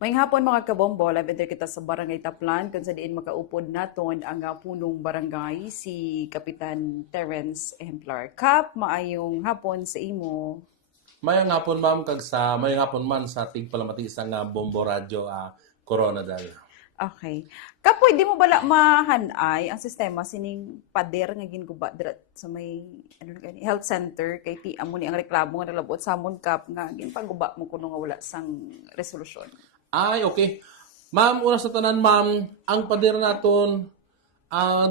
Maayong hapon mga kabombo, labi kita sa Barangay Taplan kung sa diin makaupod naton ang punong barangay si Kapitan Terence Exemplar. Kap, maayong hapon sa imo. Mayang hapon ma'am kag sa mayang hapon man sa ating palamati sa nga Bombo Radio Corona dal. Okay. Kap, pwede mo bala mahanay ang sistema sining pader nga ginguba dira sa may health center kay ti amo ni ang reklamo nga nalabot sa amon kap nga ginpaguba mo kuno nga wala sang resolusyon. Ay, okay. Ma'am, una sa tanan ma'am, ang pader naton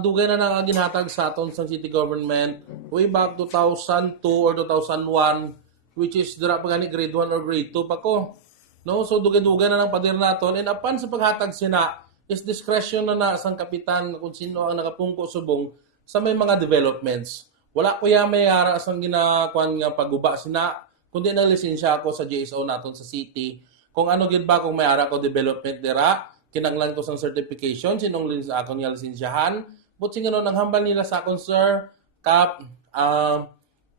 dugay na nang ginhatag sa aton sa city government way back 2002 or 2001 which is dira pa gani grade 1 or grade 2 pa ko. No, so dugay-dugay na ng pader naton and upon sa paghatag sina is discretion na sang kapitan kung sino ang nakapungko subong sa may mga developments. Wala ko ya may ara sang ginakuan nga paguba sina kundi na lisensya ako sa GSO naton sa city. Kung ano gid ba kung may ara ko development dira, kinanglan ko sang certification sinong akon nga lisensyahan. But sing ang hambal nila sa akon sir, kap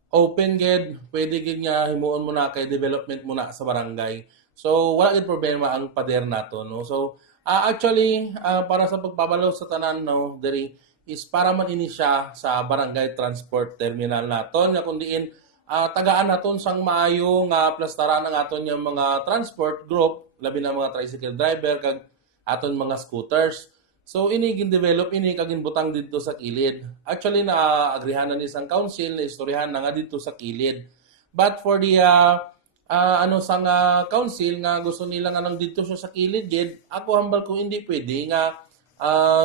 open gid, pwede gid nga himuon mo na kay development mo na sa barangay. So wala gid problema ang pader nato no. So actually para sa pagpabalo sa tanan no diri is para man ini siya sa barangay transport terminal naton nga kun diin tagaan naton sang maayo nga plastaran ng aton yung mga transport group labi na mga tricycle driver kag aton mga scooters. So ini gin-develop ini kag ginbutang didto sa kilid. Actually na agrihan na isang council na istoryahan na nga didto sa kilid. But for the sang council nga gusto nila nga nang dito siya sa kilid gid, ako hambal ko hindi pwede nga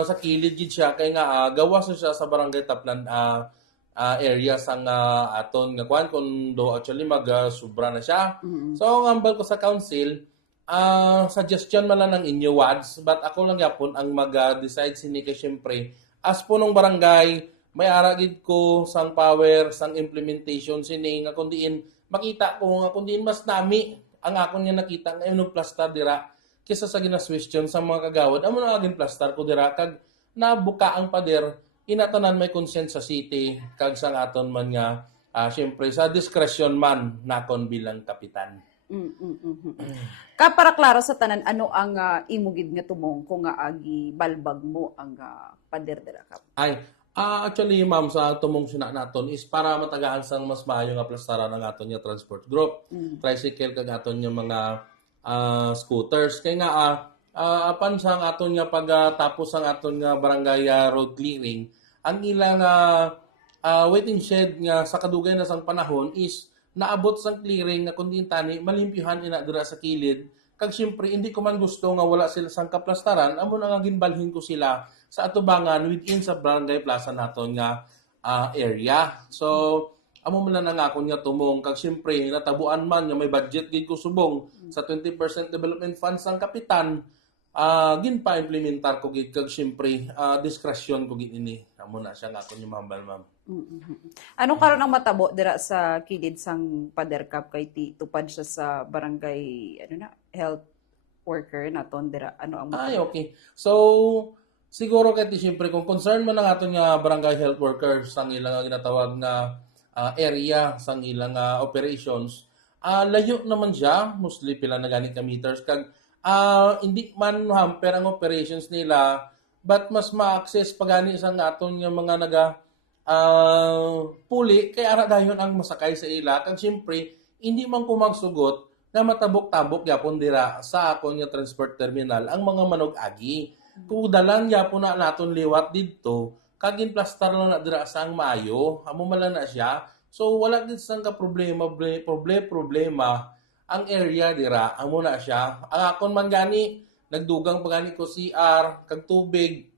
sa kilid gid siya kay nga gawas na siya sa barangay Taplan area sang aton nga kwan kun do actually sobra na siya. So ang ambal ko sa council suggestion man lang ng inyo wads but ako lang yapon ang mag-decide sini kay syempre as po nung barangay may ara gid ko sang power sang implementation sini nga kun diin makita ko nga kun diin mas nami ang akon nga nakita nga yung plaster dira kaysa sa ginaswestyon sa mga kagawad amo na agin plaster ko dira kag nabuka ang pader inatanan may consent sa city kag sang aton man nga syempre sa discretion man nakon bilang kapitan. Ka para klaro sa tanan ano ang imugid nga tumong kung nga agi balbag mo ang pader dira kap. Ay actually ma'am sa tumong sina naton is para matagaan sang mas maayo nga plastaran ang aton nga transport group, tricycle kag aton nga mga scooters kay nga apan sa aton nga pagtapos ang aton nga barangay road clearing ang ilang waiting shed nga sa kadugay na sang panahon is naabot sang clearing nga kundi tani malimpyuhan ina dira sa kilid kag syempre hindi ko man gusto nga wala sila sang kaplastaran amo na nga ginbalhin ko sila sa atubangan within sa barangay plaza naton nga area. So amo man na nga akon nga tumong kag syempre natabuan man nga may budget gid ko subong sa 20% development funds sang kapitan ginpa-implementar ko gid kag syempre discretion ko gid ini amo na siya nga akon yung mambal ma'am. Anong karon ang matabo dira sa kilid sang pader kap kay ti tupad siya sa barangay health worker naton dira ano ang Ay matabo? okay. So siguro kay syempre kung concern man ang aton nga barangay health workers sang ilang ginatawag nga area sang ilang operations layo naman siya mostly pila na gani ka meters kag hindi man hamper ang operations nila but mas ma-access pagani sang aton nga mga puli kay ara dayon ang masakay sa ila kag syempre hindi man ko magsugot na matabok-tabok yapon dira sa akon nga transport terminal ang mga manog agi kung dalan yapon na naton liwat didto kag plastar lang na dira sang maayo amo man lang na siya so wala gid sang ka problema ang area dira amo na siya ang akon man gani nagdugang pagani ko CR kag tubig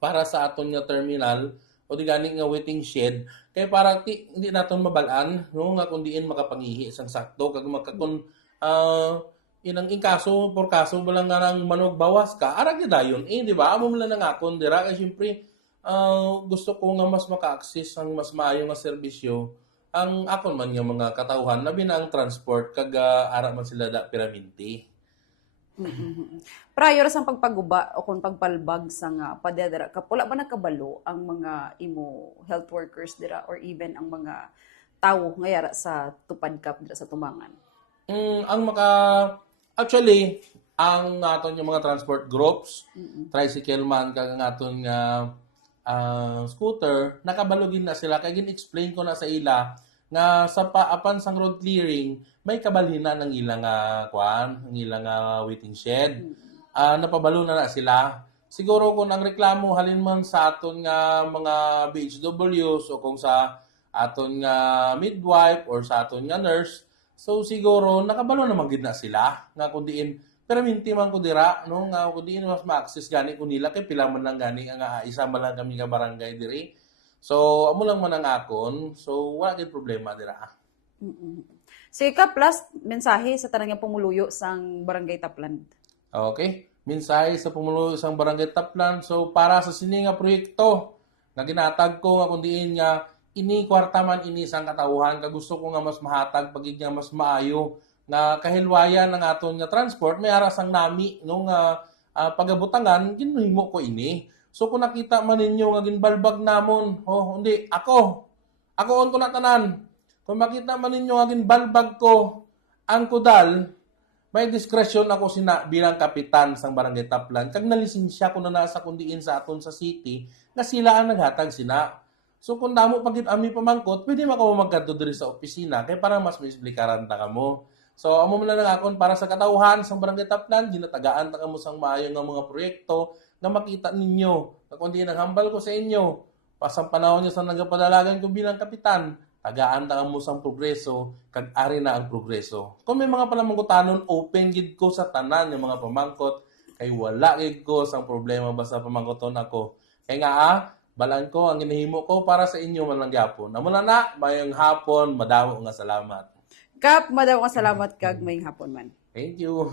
para sa aton nga terminal o di gani nga waiting shed kay para hindi naton mabalaan no nga kun diin makapangihi sang sakto kag makakon inang inkaso por kaso balang nga nang manog bawas ka ara gyud dayon di ba amo man lang akon dira kay syempre gusto ko nga mas maka-access ang mas maayo nga serbisyo ang akon man nga mga katawhan labi na ang transport kag ara man sila da piraminti. Prior sa pagpaguba o kung pagpalbag sa nga pader dira kap wala ba nakabalo ang mga imo health workers dira or even ang mga tawo ngayara sa tupad kap dira sa tumangan? Ang actually ang aton yung mga transport groups, tricycle man kag ang aton nga scooter, nakabalugin na sila kay gin-explain ko na sa ila nga sa paapan sang road clearing may kabalhina ng ilang kuan, ng ilang waiting shed. Napabalo na sila. Siguro kung ang reklamo halin man sa aton nga mga BHWs o kung sa aton nga midwife or sa aton nga nurse, so siguro nakabalo naman gid na sila nga kun diin pero minti man ko dira no nga kun diin mas ma-access gani kun nila kay pila man lang gani nga isa man lang kami nga barangay diri. So amo lang man ang akon. So wala gid problema dira. Sige Kap, last mensahe sa tanang nga pumuluyo sang Barangay Taplan. Okay? Mensahe sa pumulo isang barangay Taplan. So, para sa sini nga proyekto na ginatag ko nga kundiin nga ini kwarta man ini sang katawhan ka gusto ko nga mas mahatag pagig nga mas maayo nga kahilwayan ng aton nga transport may ara sang nami nung pagabutangan ginuhimo ko ini. So kung nakita man ninyo nga ginbalbag namon, hindi ako on ko na tanan. Kung makita man ninyo nga ginbalbag ko ang kudal, may diskresyon ako bilang kapitan sang Barangay Taplan. Kag nalisensya ko na nasa kundiin sa aton sa city, nga sila ang naghatag sina. So kung damo pagit ami pamangkot, pwede mako magkadto diri sa opisina kay para mas maisplikaran ta kamo. So amo man lang akon para sa katawhan sang Barangay Taplan, ginatagaan ta kamo sang maayo nga mga proyekto nga makita ninyo. Kundi naghambal ko sa inyo, pasang panahon niyo sa nagapadalagan ko bilang kapitan, tagaan ta kamo sang progreso kag ari na ang progreso. Kung may mga palamangkutanon, open gid ko sa tanan yung mga pamangkot kay wala gid ko sang problema basta pamangkoton ako. Kay nga balaan ko ang ginahimo ko para sa inyo man lang gyapon. Amo na mayong hapon, madamo nga salamat. Kap, madaw ka salamat kag may hapon man. Thank you.